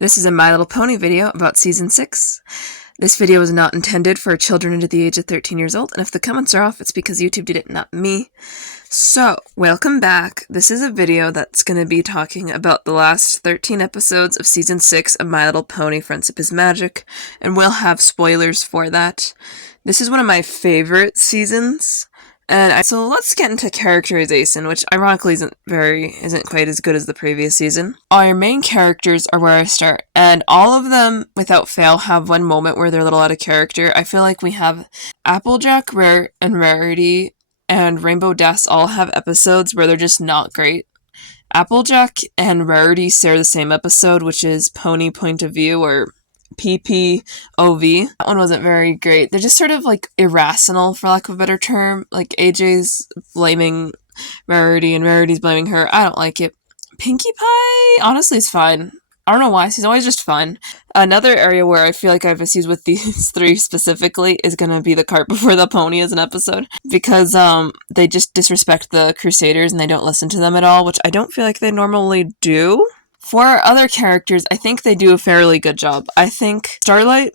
This is a My Little Pony video about Season 6. This video is not intended for children under the age of 13 years old, and if the comments are off, it's because YouTube did it, not me. So, welcome back. This is a video that's going to be talking about the last 13 episodes of Season 6 of My Little Pony Friendship is Magic, and we'll have spoilers for that. This is one of my favorite seasons. So let's get into characterization, which ironically isn't quite as good as the previous season. Our main characters are where I start, and all of them, without fail, have one moment where they're a little out of character. I feel like we have Applejack, Rare, and Rarity, and Rainbow Dash all have episodes where they're just not great. Applejack and Rarity share the same episode, which is Pony Point of View, or P.P.O.V. That one wasn't very great. They're just sort of like irrational, for lack of a better term. Like AJ's blaming Rarity and Rarity's blaming her. I don't like it. Pinkie Pie, honestly, is fine. I don't know why. She's always just fun. Another area where I feel like I have issues with these three specifically is going to be the cart before the pony as an episode. Because they just disrespect the Crusaders and they don't listen to them at all, which I don't feel like they normally do. For other characters, I think they do a fairly good job. I think Starlight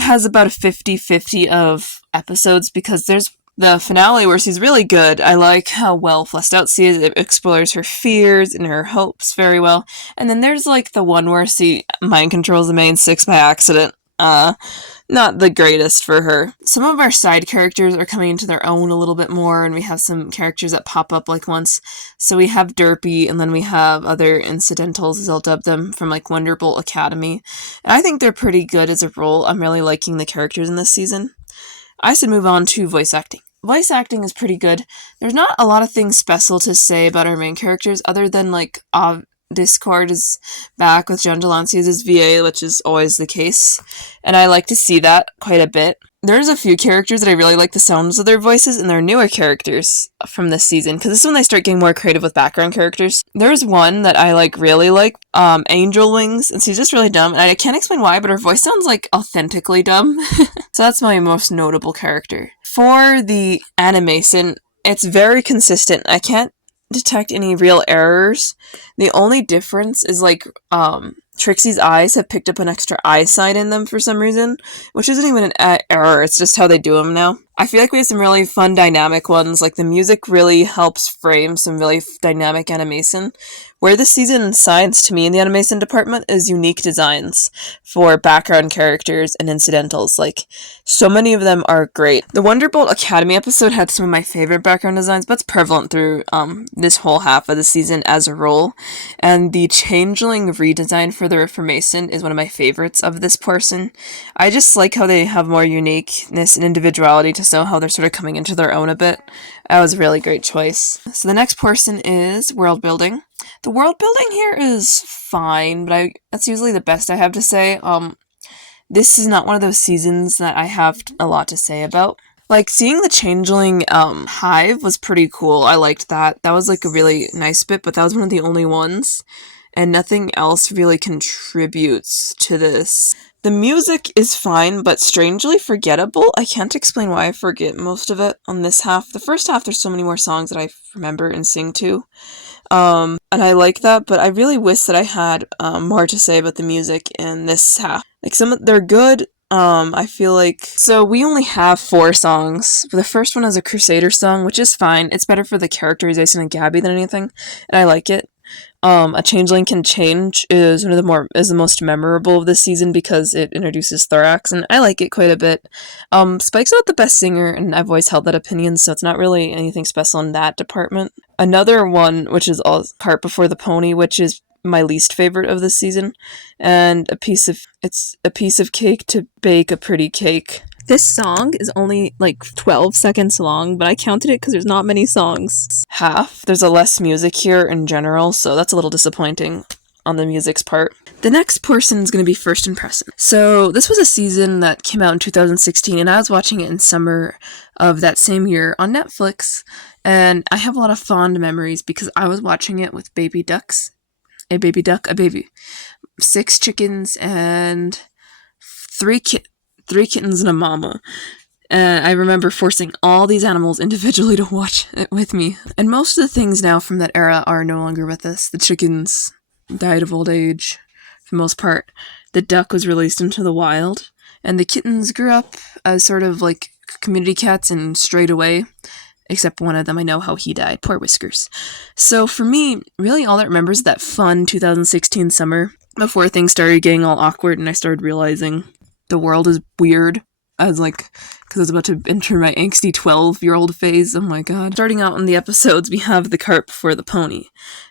has about a 50-50 of episodes because there's the finale where she's really good. I like how well fleshed out she is. It explores her fears and her hopes very well. And then there's like the one where she mind controls the main six by accident. Not the greatest for her. Some of our side characters are coming into their own a little bit more, and we have some characters that pop up like once. So we have Derpy, and then we have other incidentals, as I'll dub them, from like Wonderbolt Academy. And I think they're pretty good as a role. I'm really liking the characters in this season. I should move on to voice acting. Voice acting is pretty good. There's not a lot of things special to say about our main characters, other than like Discord is back with John Delancey as his VA, which is always the case, and I like to see that quite a bit. There's a few characters that I really like the sounds of their voices, and they're newer characters from this season, because this is when they start getting more creative with background characters. There's one that I really like, Angel Wings, and she's just really dumb, and I can't explain why, but her voice sounds like authentically dumb. So that's my most notable character. For the animation, it's very consistent. I can't detect any real errors. The only difference is like Trixie's eyes have picked up an extra eye side in them for some reason, which isn't even an error, it's just how they do them now. I feel like we have some really fun dynamic ones, like the music really helps frame some really dynamic animation. Where this season shines to me in the animation department is unique designs for background characters and incidentals. Like, so many of them are great. The Wonderbolt Academy episode had some of my favorite background designs, but it's prevalent through this whole half of the season as a role. And the Changeling redesign for the Reformation is one of my favorites of this portion. I just like how they have more uniqueness and individuality to show how they're sort of coming into their own a bit. That was a really great choice. So the next portion is world building. The world building here is fine, but that's usually the best I have to say. This is not one of those seasons that I have a lot to say about. Like, seeing the Changeling hive was pretty cool. I liked that. That was like a really nice bit, but that was one of the only ones. And nothing else really contributes to this. The music is fine, but strangely forgettable. I can't explain why I forget most of it on this half. The first half, there's so many more songs that I remember and sing to. And I like that, but I really wish that I had more to say about the music in this half. Like, they're good. I feel like... So, we only have 4 songs. The first one is a Crusader song, which is fine. It's better for the characterization of Gabby than anything, and I like it. A Changeling Can Change is the most memorable of this season because it introduces Thorax, and I like it quite a bit. Spike's not the best singer, and I've always held that opinion, so it's not really anything special in that department. Another one, which is Cart Before the Pony, which is my least favorite of this season, and it's a piece of cake to bake a pretty cake. This song is only like 12 seconds long, but I counted it because there's not many songs. There's a less music here in general, so that's a little disappointing on the music's part. The next portion is going to be First Impression. So this was a season that came out in 2016, and I was watching it in summer of that same year on Netflix, and I have a lot of fond memories because I was watching it with baby ducks. A baby. 6 chickens and 3 kittens and a mama. And I remember forcing all these animals individually to watch it with me. And most of the things now from that era are no longer with us. The chickens died of old age. for the most part, the duck was released into the wild, and the kittens grew up as sort of like community cats and strayed away. Except one of them, I know how he died. Poor Whiskers. So for me, really all that remembers is that fun 2016 summer before things started getting all awkward and I started realizing the world is weird. I was like, because I was about to enter my angsty 12-year-old phase. Oh my god. Starting out in the episodes, we have the cart before the pony.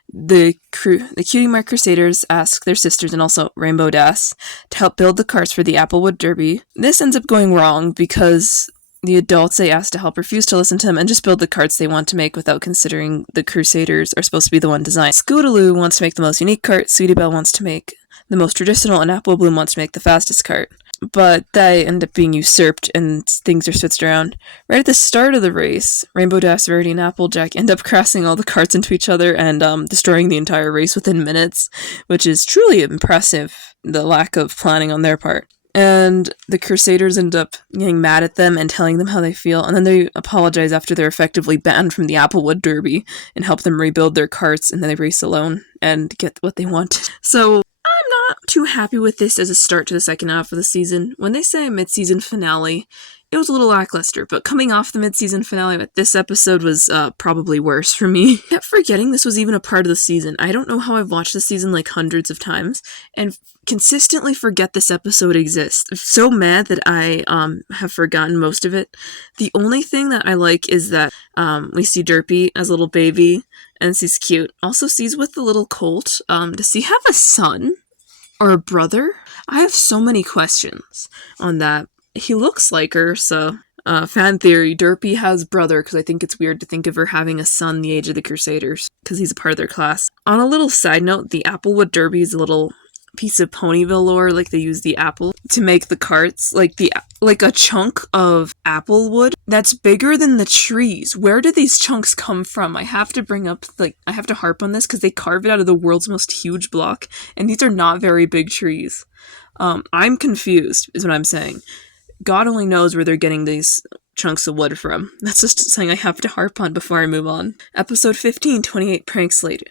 The Cutie Mark Crusaders ask their sisters and also Rainbow Dash to help build the carts for the Applewood Derby. This ends up going wrong because the adults they ask to help refuse to listen to them and just build the carts they want to make without considering the Crusaders are supposed to be the one design. Scootaloo wants to make the most unique cart, Sweetie Belle wants to make the most traditional, and Apple Bloom wants to make the fastest cart. But they end up being usurped and things are switched around. Right at the start of the race, Rainbow Dash, Verity, and Applejack end up crashing all the carts into each other and destroying the entire race within minutes, which is truly impressive, the lack of planning on their part. And the Crusaders end up getting mad at them and telling them how they feel, and then they apologize after they're effectively banned from the Applewood Derby and help them rebuild their carts, and then they race alone and get what they want. So I'm not too happy with this as a start to the second half of the season. When they say a mid-season finale, it was a little lackluster, but coming off the mid-season finale, this episode was probably worse for me. I kept forgetting this was even a part of the season. I don't know how I've watched this season like hundreds of times, and consistently forget this episode exists. I'm so mad that I have forgotten most of it. The only thing that I like is that we see Derpy as a little baby, and she's cute. Also, she's with the little colt. Does he have a son? Or a brother? I have so many questions on that. He looks like her, so fan theory, Derpy has brother, because I think it's weird to think of her having a son the age of the Crusaders, because he's a part of their class. On a little side note, the Applewood Derby is a little piece of Ponyville lore, like they use the apple to make the carts, like a chunk of apple wood that's bigger than the trees. Where did these chunks come from? I have to harp on this because they carve it out of the world's most huge block, and these are not very big trees. I'm confused, is what I'm saying. God only knows where they're getting these chunks of wood from. That's just something I have to harp on before I move on. Episode 15, 28 Pranks Later.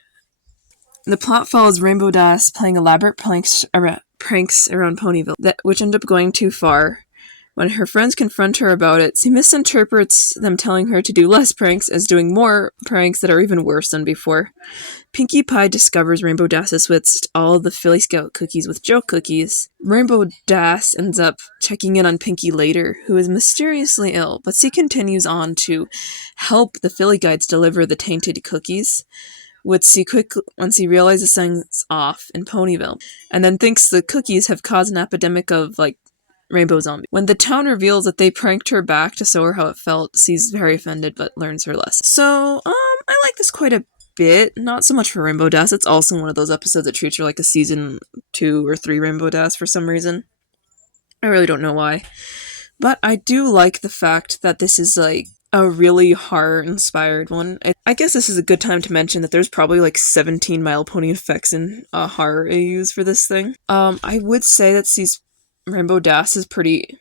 The plot follows Rainbow Dash playing elaborate pranks around Ponyville, which end up going too far. When her friends confront her about it, she misinterprets them telling her to do less pranks as doing more pranks that are even worse than before. Pinkie Pie discovers Rainbow Dash has switched all the Philly Scout cookies with Joe cookies. Rainbow Dash ends up checking in on Pinkie later, who is mysteriously ill, but she continues on to help the Philly Guides deliver the tainted cookies, which she quickly, once he realizes something's off in Ponyville, and then thinks the cookies have caused an epidemic of, rainbow zombie. When the town reveals that they pranked her back to show her how it felt, she's very offended but learns her lesson. So, I like this quite a bit. Not so much for Rainbow Dash. It's also one of those episodes that treats her like a season 2 or 3 Rainbow Dash for some reason. I really don't know why. But I do like the fact that this is, a really horror-inspired one. I guess this is a good time to mention that there's probably 17 My Little Pony effects in horror AUs for this thing. I would say that Rainbow Dash is pretty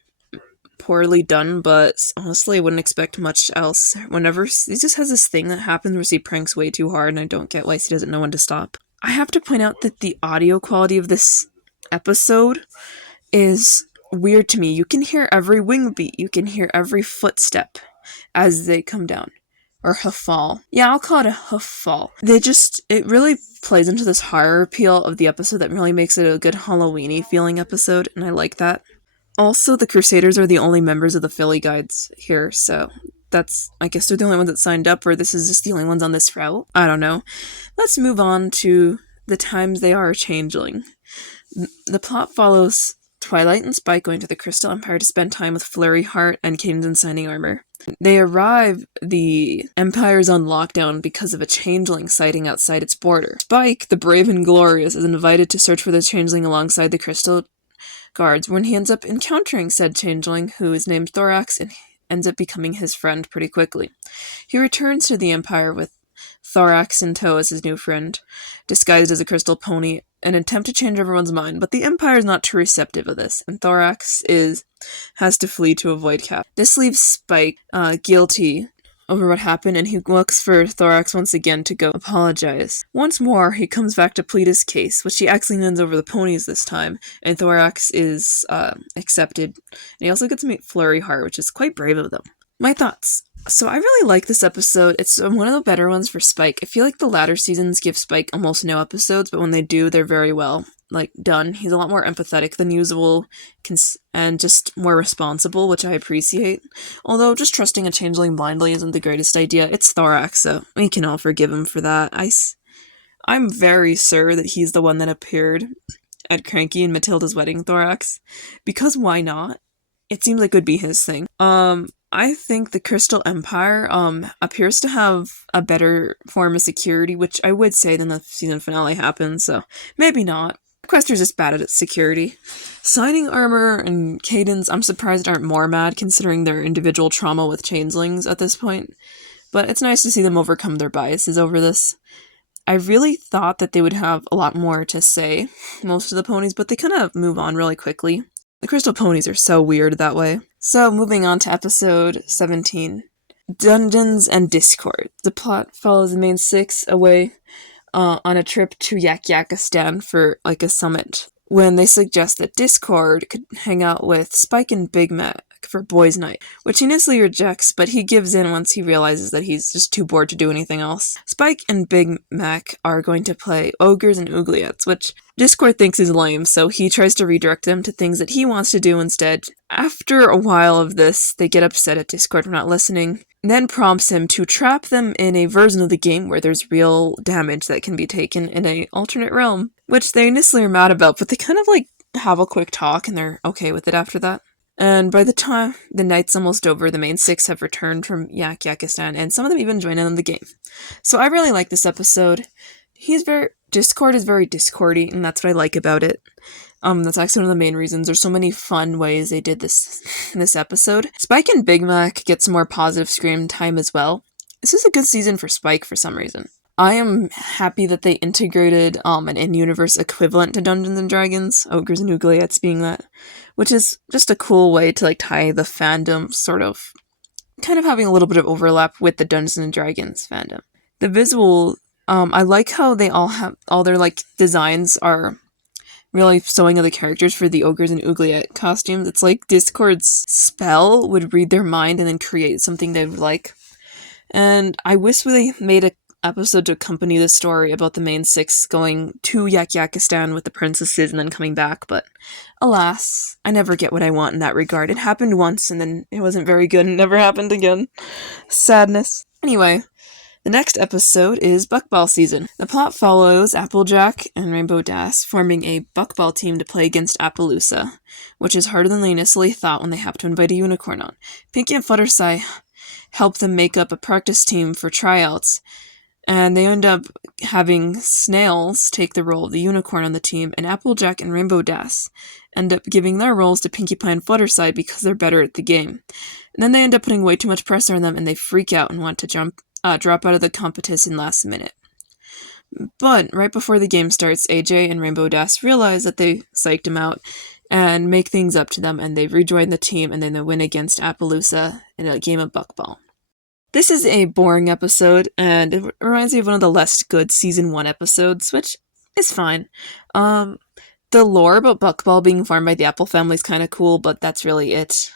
poorly done, but honestly I wouldn't expect much else. Whenever he just has this thing that happens where she pranks way too hard, and I don't get why she doesn't know when to stop. I have to point out that the audio quality of this episode is weird to me. You can hear every wing beat, you can hear every footstep as they come down. Or hoof fall. Yeah, I'll call it a hoof fall. It really plays into this horror appeal of the episode that really makes it a good Halloween-y feeling episode, and I like that. Also, the Crusaders are the only members of the Philly Guides here, so I guess they're the only ones that signed up, or this is just the only ones on this route. I don't know. Let's move on to the times they are a changeling. The plot follows Twilight and Spike going to the Crystal Empire to spend time with Flurry Heart and Cadence in Shining Armor. They arrive, the Empire's on lockdown because of a changeling sighting outside its border. Spike, the brave and glorious, is invited to search for the changeling alongside the Crystal Guards, when he ends up encountering said changeling, who is named Thorax, and ends up becoming his friend pretty quickly. He returns to the Empire with Thorax in tow as his new friend, disguised as a crystal pony, an attempt to change everyone's mind, but the Empire is not too receptive of this, and Thorax has to flee to avoid cap. This leaves Spike guilty over what happened, and he looks for Thorax once again to go apologize. Once more, he comes back to plead his case, which he actually wins over the Ponies this time, and Thorax is accepted. And he also gets to meet Flurry Heart, which is quite brave of them. My thoughts. So I really like this episode. It's one of the better ones for Spike. I feel like the latter seasons give Spike almost no episodes, but when they do, they're very well done. He's a lot more empathetic than usual, and just more responsible, which I appreciate. Although just trusting a changeling blindly isn't the greatest idea. It's Thorax, so we can all forgive him for that. I'm very sure that he's the one that appeared at Cranky and Matilda's wedding, Thorax, because why not? It seems like it would be his thing. I think the Crystal Empire appears to have a better form of security, which I would say than the season finale happened, so maybe not. Quester's just bad at security. Signing Armor and Cadence, I'm surprised aren't more mad considering their individual trauma with changelings at this point, but it's nice to see them overcome their biases over this. I really thought that they would have a lot more to say, most of the ponies, but they kind of move on really quickly. The Crystal Ponies are so weird that way. So, moving on to episode 17. Dungeons and Discord. The plot follows the main six away on a trip to Yakistan for a summit, when they suggest that Discord could hang out with Spike and Big Mac for boys' night, which he initially rejects, but he gives in once he realizes that he's just too bored to do anything else. Spike and Big Mac are going to play Ogres and Oubliettes, which Discord thinks is lame, so he tries to redirect them to things that he wants to do instead. After a while of this, they get upset at Discord for not listening, then prompts him to trap them in a version of the game where there's real damage that can be taken in an alternate realm, which they initially are mad about, but they kind of have a quick talk and they're okay with it after that. And by the time the night's almost over, the main six have returned from Yakistan, and some of them even join in on the game. So I really like this episode. Discord is very Discordy, and that's what I like about it. That's actually one of the main reasons. There's so many fun ways they did this episode. Spike and Big Mac get some more positive screen time as well. This is a good season for Spike for some reason. I am happy that they integrated an in-universe equivalent to Dungeons and Dragons, Ogres and Oubliettes being that, which is just a cool way to tie the fandom kind of having a little bit of overlap with the Dungeons and Dragons fandom. The visual, I like how they all their designs are really showing of the characters for the Ogres and Oubliette costumes. It's like Discord's spell would read their mind and then create something they would like. And I wish they made a episode to accompany the story about the main six going to Yakistan with the princesses and then coming back, but alas, I never get what I want in that regard. It happened once and then it wasn't very good and never happened again. Sadness. Anyway, the next episode is Buckball season. The plot follows Applejack and Rainbow Dash forming a Buckball team to play against Appaloosa, which is harder than they initially thought when they have to invite a unicorn on. Pinky and Fluttershy help them make up a practice team for tryouts, and they end up having Snails take the role of the unicorn on the team, and Applejack and Rainbow Dash end up giving their roles to Pinkie Pie and Fluttershy because they're better at the game. And then they end up putting way too much pressure on them, and they freak out and want to drop out of the competition last minute. But right before the game starts, AJ and Rainbow Dash realize that they psyched him out and make things up to them, and they rejoin the team, and then they win against Appaloosa in a game of Buckball. This is a boring episode, and it reminds me of one of the less good Season 1 episodes, which is fine. The lore about Buckball being formed by the Apple family is kind of cool, but that's really it.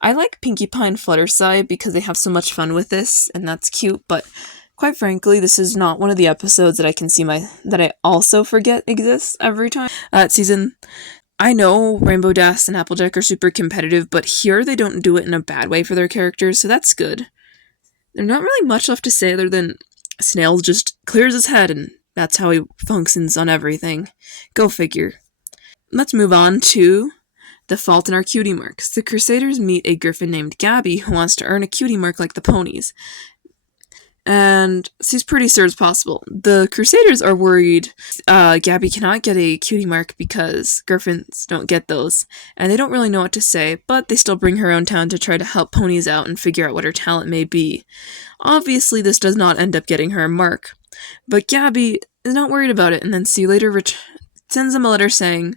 I like Pinkie Pie and Fluttershy because they have so much fun with this, and that's cute, but quite frankly, this is not one of the episodes that I can see that I also forget exists every time. Season, I know Rainbow Dash and Applejack are super competitive, but here they don't do it in a bad way for their characters, so that's good. There's not really much left to say other than Snails just clears his head and that's how he functions on everything. Go figure. Let's move on to The Fault in Our Cutie Marks. The Crusaders meet a griffin named Gabby who wants to earn a cutie mark like the Ponies. And she's pretty sure it's possible. The Crusaders are worried Gabby cannot get a cutie mark because griffins don't get those, and they don't really know what to say, but they still bring her around town to try to help Ponies out and figure out what her talent may be. Obviously, this does not end up getting her a mark, but Gabby is not worried about it, and then she later sends them a letter saying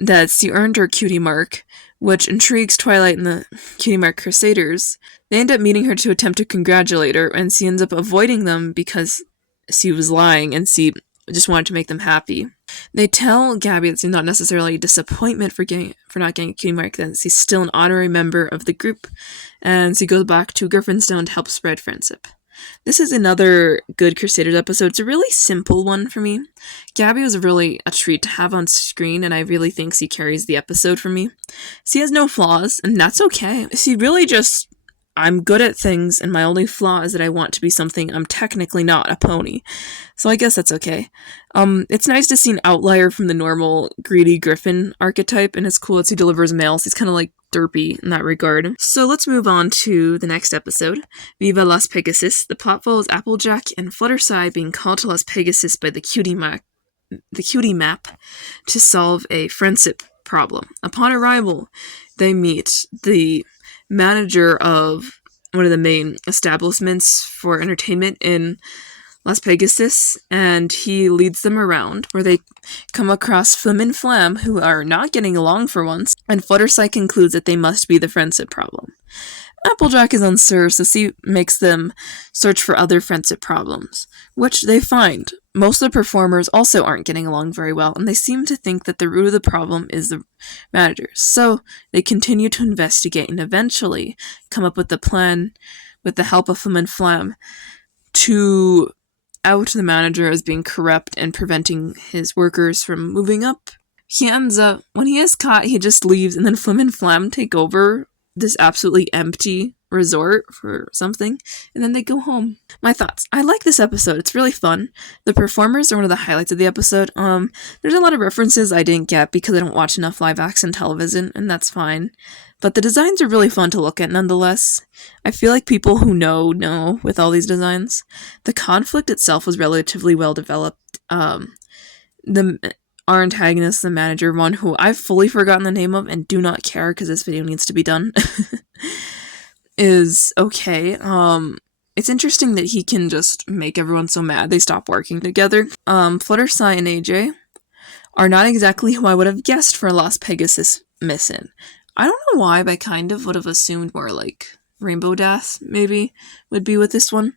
that she earned her cutie mark which intrigues Twilight and the Cutie Mark Crusaders. They end up meeting her to attempt to congratulate her, and she ends up avoiding them because she was lying and she just wanted to make them happy. They tell Gabby that she's not necessarily a disappointment for not getting a Cutie Mark, that she's still an honorary member of the group, and she goes back to Griffinstone to help spread friendship. This is another good Crusaders episode. It's a really simple one for me. Gabby was really a treat to have on screen, and I really think she carries the episode for me. She has no flaws, and that's okay. She really just... I'm good at things, and my only flaw is that I want to be something I'm technically not, a pony. So I guess that's okay. It's nice to see an outlier from the normal greedy Griffin archetype, and it's cool that he delivers mail. So he's kind of like derpy in that regard. So let's move on to the next episode, Viva Las Pegasus. The plot follows Applejack and Fluttershy being called to Las Pegasus by the Cutie Map to solve a friendship problem. Upon arrival, they meet the manager of one of the main establishments for entertainment in Las Pegasus, and he leads them around where they come across Flim and Flam, who are not getting along for once, and Fluttershy concludes that they must be the friendship problem. Applejack is unsure, so she makes them search for other friendship problems, which they find. Most of the performers also aren't getting along very well, and they seem to think that the root of the problem is the managers. So they continue to investigate and eventually come up with a plan, with the help of Flim and Flam, to out the manager as being corrupt and preventing his workers from moving up. He ends up, when he is caught, he just leaves, and then Flim and Flam take over this absolutely empty resort for something, and then they go home. My thoughts. I like this episode. It's really fun. The performers are one of the highlights of the episode. There's a lot of references I didn't get because I don't watch enough live action television, and that's fine. But the designs are really fun to look at nonetheless. I feel like people who know with all these designs. The conflict itself was relatively well developed. Our antagonist, the manager one, who I've fully forgotten the name of and do not care because this video needs to be done, is okay. It's interesting that he can just make everyone so mad they stop working together. Fluttershy and AJ are not exactly who I would have guessed for a Las Pegasus mission. I don't know why, but I kind of would have assumed more like Rainbow Dash, maybe, would be with this one.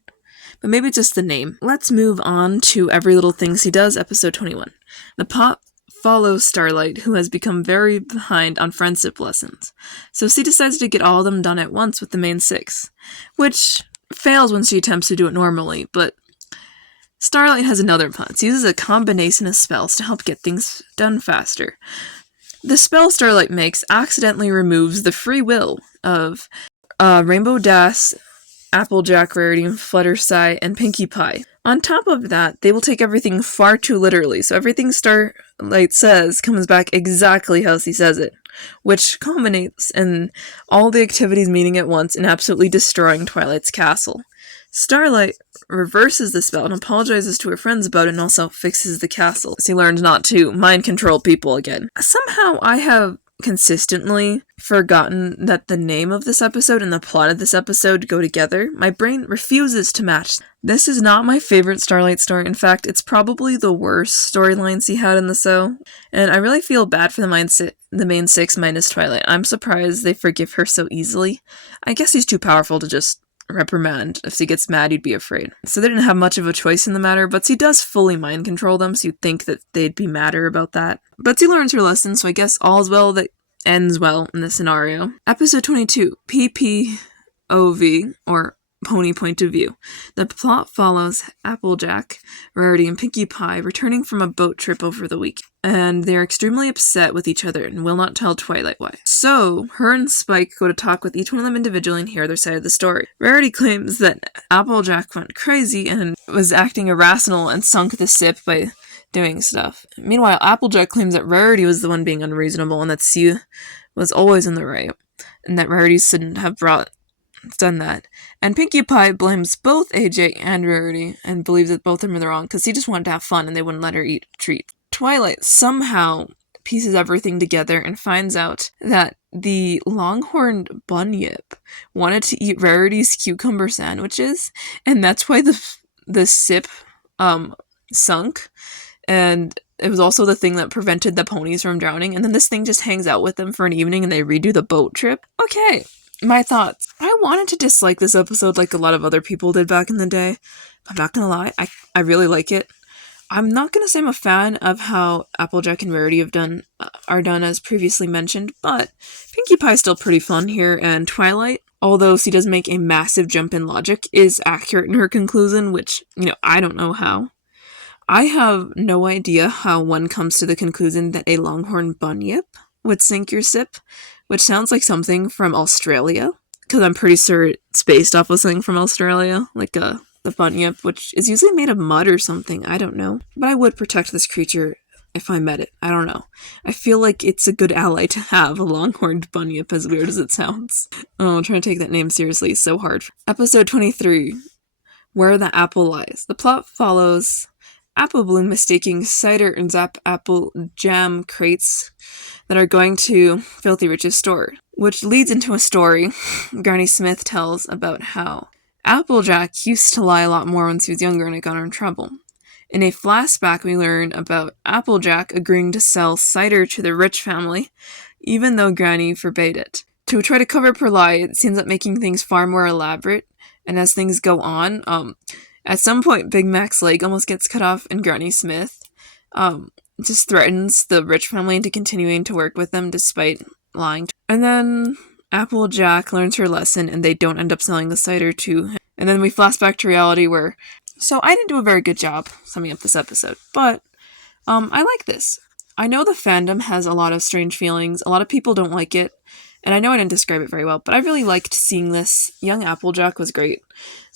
But maybe it's just the name. Let's move on to Every Little Thing She Does, episode 21. The plot follows Starlight, who has become very behind on friendship lessons. So she decides to get all of them done at once with the main 6, which fails when she attempts to do it normally, but Starlight has another plan. She uses a combination of spells to help get things done faster. The spell Starlight makes accidentally removes the free will of Rainbow Dash, Applejack, Rarity, Fluttershy, and Pinkie Pie. On top of that, they will take everything far too literally, so everything Starlight says comes back exactly how she says it, which culminates in all the activities meeting at once and absolutely destroying Twilight's castle. Starlight reverses the spell and apologizes to her friends about it and also fixes the castle. She learns not to mind control people again. Somehow I have consistently forgotten that the name of this episode and the plot of this episode go together. My brain refuses to match. This is not my favorite Starlight story. In fact, it's probably the worst storyline she had in the show. And I really feel bad for the main 6 minus Twilight. I'm surprised they forgive her so easily. I guess she's too powerful to just reprimand. If she gets mad, you'd be afraid. So they didn't have much of a choice in the matter, but she does fully mind control them, so you'd think that they'd be madder about that. But she learns her lesson, so I guess all's well that ends well in this scenario. Episode 22, P.P.O.V, or Pony Point of View. The plot follows Applejack, Rarity, and Pinkie Pie returning from a boat trip over the week, and they're extremely upset with each other and will not tell Twilight why. So, her and Spike go to talk with each one of them individually and hear their side of the story. Rarity claims that Applejack went crazy and was acting irrational and sunk the ship by doing stuff. Meanwhile, Applejack claims that Rarity was the one being unreasonable and that she was always in the right, and that Rarity shouldn't have done that. And Pinkie Pie blames both AJ and Rarity and believes that both of them are in the wrong because he just wanted to have fun and they wouldn't let her eat treats. Twilight somehow pieces everything together and finds out that the longhorned bunyip wanted to eat Rarity's cucumber sandwiches, and that's why the ship sunk. and it was also the thing that prevented the ponies from drowning, and then this thing just hangs out with them for an evening and they redo the boat trip. Okay, my thoughts. I wanted to dislike this episode like a lot of other people did back in the day. I'm not gonna lie, I really like it. I'm not gonna say I'm a fan of how Applejack and Rarity are done as previously mentioned, but Pinkie Pie's still pretty fun here, and Twilight, although she does make a massive jump in logic, is accurate in her conclusion, which, I don't know how. I have no idea how one comes to the conclusion that a longhorn bunyip would sink your ship, which sounds like something from Australia, because I'm pretty sure it's based off of something from Australia, like the bunyip, which is usually made of mud or something, I don't know. But I would protect this creature if I met it, I don't know. I feel like it's a good ally to have, a longhorned bunyip, as weird as it sounds. Oh, I'm trying to take that name seriously, it's so hard. Episode 23, Where the Apple Lies. The plot follows Apple Bloom mistaking cider and Zap apple jam crates that are going to Filthy Rich's store, which leads into a story Granny Smith tells about how Applejack used to lie a lot more when she was younger and it got her in trouble. In a flashback, we learn about Applejack agreeing to sell cider to the Rich family, even though Granny forbade it. To try to cover up her lie, it seems that making things far more elaborate, and as things go on, at some point, Big Mac's leg almost gets cut off, and Granny Smith just threatens the Rich family into continuing to work with them despite lying. And then Applejack learns her lesson, and they don't end up selling the cider to him. And then we flash back to reality where... So I didn't do a very good job summing up this episode, but I like this. I know the fandom has a lot of strange feelings. A lot of people don't like it, and I know I didn't describe it very well, but I really liked seeing this. Young Applejack was great.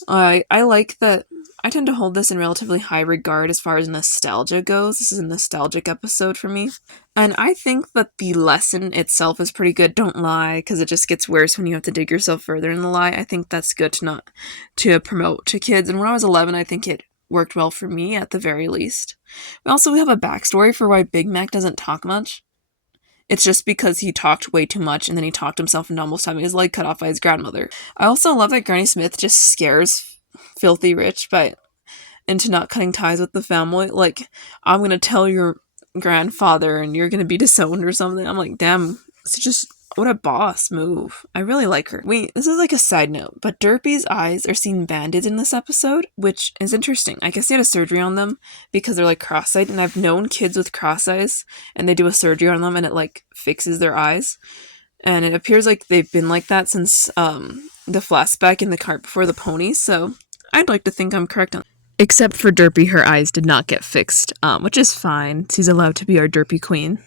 I like that I tend to hold this in relatively high regard as far as nostalgia goes. This is a nostalgic episode for me. And I think that the lesson itself is pretty good. Don't lie, because it just gets worse when you have to dig yourself further in the lie. I think that's good to promote to kids. And when I was 11, I think it worked well for me at the very least. We also have a backstory for why Big Mac doesn't talk much. It's just because he talked way too much, and then he talked himself into almost having his leg cut off by his grandmother. I also love that Granny Smith just scares Filthy Rich into not cutting ties with the family. Like, I'm gonna tell your grandfather and you're gonna be disowned or something. I'm like, damn, it's just, what a boss move. I really like her. This is like a side note, but Derpy's eyes are seen bandaged in this episode, which is interesting. I guess they had a surgery on them because they're like cross-eyed, and I've known kids with cross eyes and they do a surgery on them and it like fixes their eyes. And it appears like they've been like that since the flashback in the cart before the ponies, so I'd like to think I'm correct on. Except for Derpy, her eyes did not get fixed, which is fine. She's allowed to be our Derpy queen.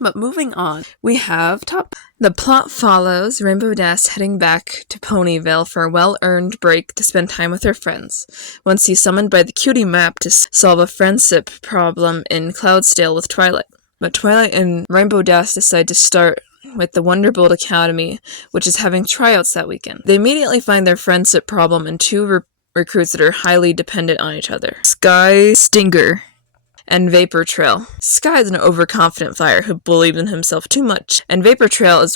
But moving on, we have The plot follows Rainbow Dash heading back to Ponyville for a well-earned break to spend time with her friends, once he's summoned by the Cutie map to solve a friendship problem in Cloudsdale with Twilight. But Twilight and Rainbow Dash decide to start with the Wonderbolt Academy, which is having tryouts that weekend. They immediately find their friendship problem in two recruits that are highly dependent on each other. Sky Stinger and Vapor Trail. Sky is an overconfident flyer who believed in himself too much, and Vapor Trail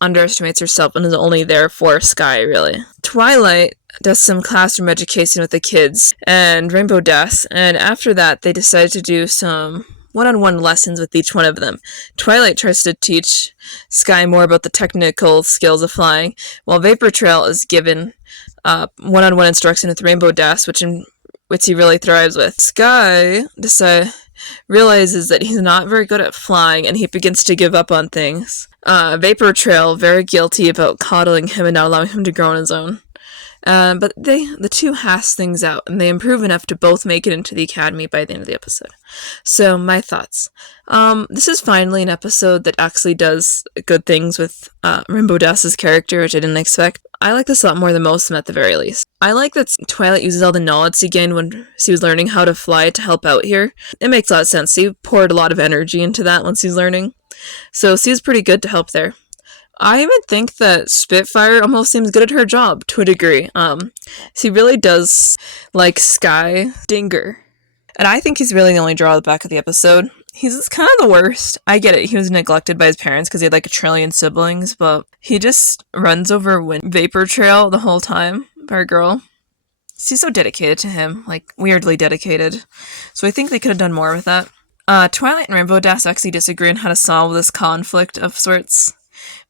underestimates herself and is only there for Sky, really. Twilight does some classroom education with the kids and Rainbow Dash, and after that they decide to do some one-on-one lessons with each one of them. Twilight tries to teach Sky more about the technical skills of flying, while Vapor Trail is given one-on-one instruction with Rainbow Dash, which he really thrives with. Sky realizes that he's not very good at flying, and he begins to give up on things. Vapor Trail, very guilty about coddling him and not allowing him to grow on his own. But the two hash things out, and they improve enough to both make it into the academy by the end of the episode. So, my thoughts. This is finally an episode that actually does good things with Rainbow Dash's character, which I didn't expect. I like this a lot more than most of them at the very least. I like that Twilight uses all the knowledge she gained when she was learning how to fly to help out here. It makes a lot of sense. She poured a lot of energy into that once she's learning. So she's pretty good to help there. I even think that Spitfire almost seems good at her job, to a degree. She really does like Sky Stinger. And I think he's really the only draw at the back of the episode. He's kind of the worst. I get it, he was neglected by his parents because he had like a trillion siblings, but he just runs over Vapor Trail the whole time, poor girl. she's so dedicated to him, like weirdly dedicated. So I think they could have done more with that. Twilight and Rainbow Dash actually disagree on how to solve this conflict of sorts.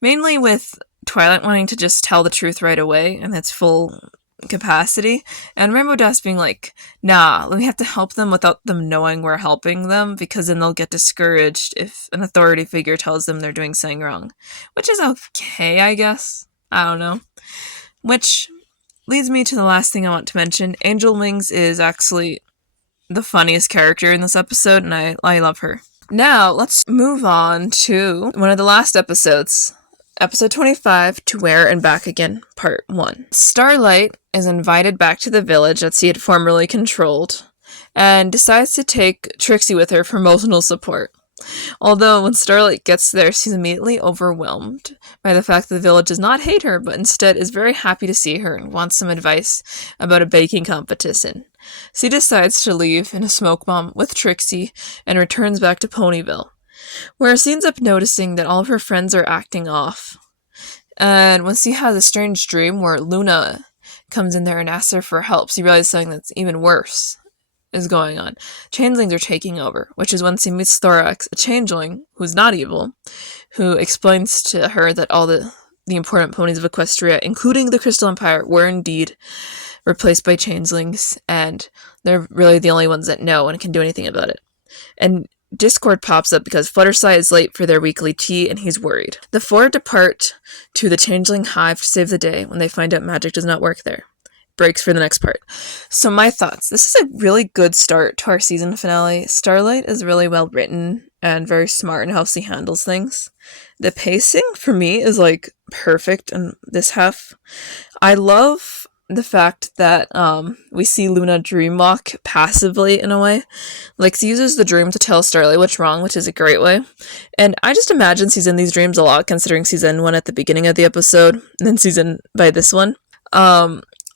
Mainly with Twilight wanting to just tell the truth right away in its full capacity, and Rainbow Dash being like, nah, we have to help them without them knowing we're helping them, because then they'll get discouraged if an authority figure tells them they're doing something wrong. Which is okay, I guess. I don't know. Which leads me to the last thing I want to mention. Angel Wings is actually the funniest character in this episode, and I love her. Now, let's move on to one of the last episodes. Episode 25, To Where and Back Again, Part 1. Starlight is invited back to the village that she had formerly controlled, and decides to take Trixie with her for emotional support. Although, when Starlight gets there, she's immediately overwhelmed by the fact that the village does not hate her, but instead is very happy to see her and wants some advice about a baking competition. She decides to leave in a smoke bomb with Trixie and returns back to Ponyville, where she ends up noticing that all of her friends are acting off. And when she has a strange dream where Luna comes in there and asks her for help, she realizes something that's even worse is going on. Changelings are taking over, which is when she meets Thorax, a changeling who's not evil, who explains to her that all the important ponies of Equestria, including the Crystal Empire, were indeed replaced by changelings, and they're really the only ones that know and can do anything about it. And discord pops up because Fluttershy is late for their weekly tea, and he's worried. The four depart to the changeling hive to save the day when they find out magic does not work there. Breaks for the next part. So my thoughts. This is a really good start to our season finale. Starlight is really well written and very smart in how she handles things. The pacing for me is like perfect in this half. I love the fact that we see Luna dreamwalk passively in a way. Like, she uses the dream to tell Starlight what's wrong, which is a great way. And I just imagine she's in these dreams a lot, considering she's in one at the beginning of the episode, and then she's in by this one.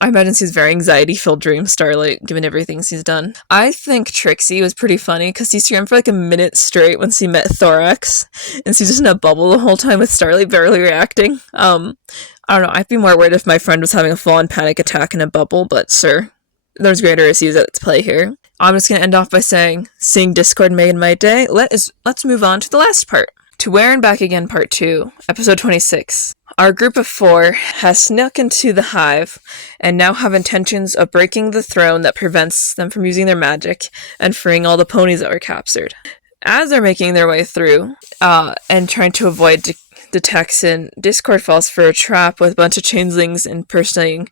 I imagine she's very anxiety-filled dream Starlight, given everything she's done. I think Trixie was pretty funny, because she screamed for like a minute straight when she met Thorax, and she's just in a bubble the whole time with Starlight barely reacting. I don't know, I'd be more worried if my friend was having a full-on panic attack in a bubble, but sure, there's greater issues at play here. I'm just going to end off by saying, seeing Discord made my day, let's move on to the last part. To Where and Back Again Part 2, Episode 26. Our group of four has snuck into the hive and now have intentions of breaking the throne that prevents them from using their magic and freeing all the ponies that were captured. As they're making their way through and trying to avoid detection, Discord falls for a trap with a bunch of changelings impersonating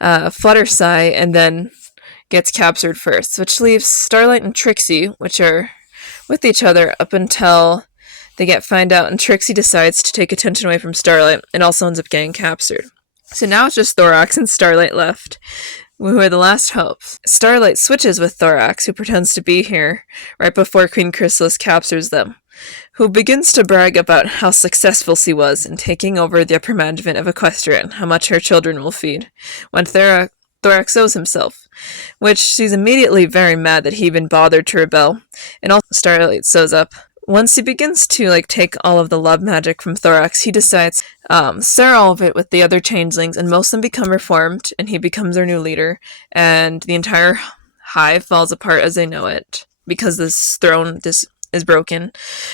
Fluttershy, and then gets captured first, which leaves Starlight and Trixie, which are with each other up until they find out, and Trixie decides to take attention away from Starlight and also ends up getting captured. So now it's just Thorax and Starlight left, who are the last hopes. Starlight switches with Thorax, who pretends to be here, right before Queen Chrysalis captures them, who begins to brag about how successful she was in taking over the upper management of Equestria and how much her children will feed, when Thorax owes himself, which she's immediately very mad that he even bothered to rebel, and also Starlight shows up. Once he begins to take all of the love magic from Thorax, he decides share all of it with the other changelings, and most of them become reformed, and he becomes their new leader, and the entire hive falls apart as they know it, because this throne is broken,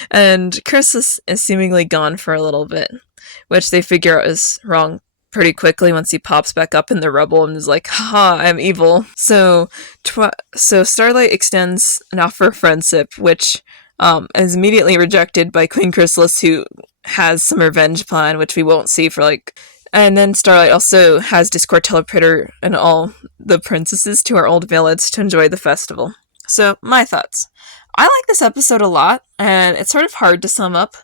and Chrysalis is seemingly gone for a little bit, which they figure out is wrong pretty quickly once he pops back up in the rubble and is like, haha, I'm evil. So Starlight extends an offer of friendship, which is immediately rejected by Queen Chrysalis, who has some revenge plan, which we won't see for and then Starlight also has Discord teleport her and all the princesses to our old village to enjoy the festival. So, my thoughts. I like this episode a lot, and it's sort of hard to sum up,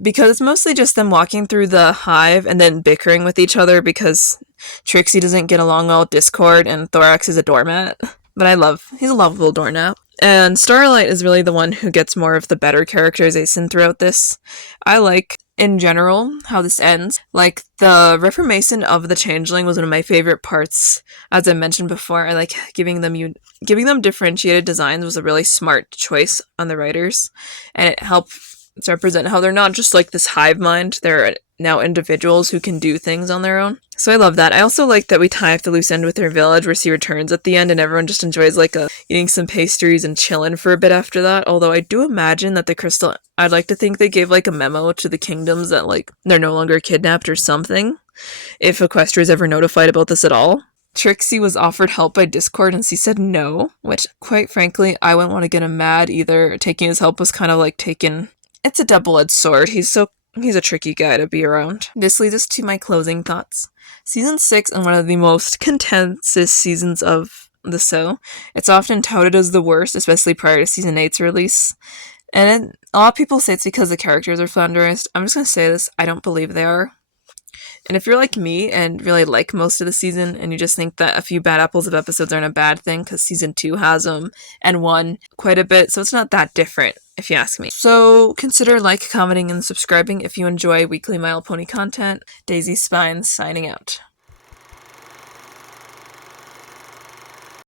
because it's mostly just them walking through the hive and then bickering with each other because Trixie doesn't get along well with Discord and Thorax is a doormat. But he's a lovable doormat. And Starlight is really the one who gets more of the better characterization throughout this. I like, in general, how this ends. The reformation of the changeling was one of my favorite parts. As I mentioned before, I like giving them differentiated designs was a really smart choice on the writers. And it helped It's representing how they're not just like this hive mind, they're now individuals who can do things on their own. So I love that. I also like that we tie up the loose end with their village where she returns at the end and everyone just enjoys like eating some pastries and chilling for a bit after that. Although I do imagine that the crystal, I'd like to think they gave like a memo to the kingdoms that like they're no longer kidnapped or something, if Equestria is ever notified about this at all. Trixie was offered help by Discord and she said no, which quite frankly I wouldn't want to get him mad either. Taking his help was kind of like taking, it's a double-edged sword. He's a tricky guy to be around. This leads us to my closing thoughts. Season 6 and one of the most contentious seasons of the show. It's often touted as the worst, especially prior to Season 8's release. And a lot of people say it's because the characters are flanderized. I'm just going to say this, I don't believe they are. And if you're like me and really like most of the season and you just think that a few bad apples of episodes aren't a bad thing because Season 2 has them and 1 quite a bit, so it's not that different if you ask me. So consider commenting, and subscribing if you enjoy weekly My Little Pony content. Daisy Spines signing out.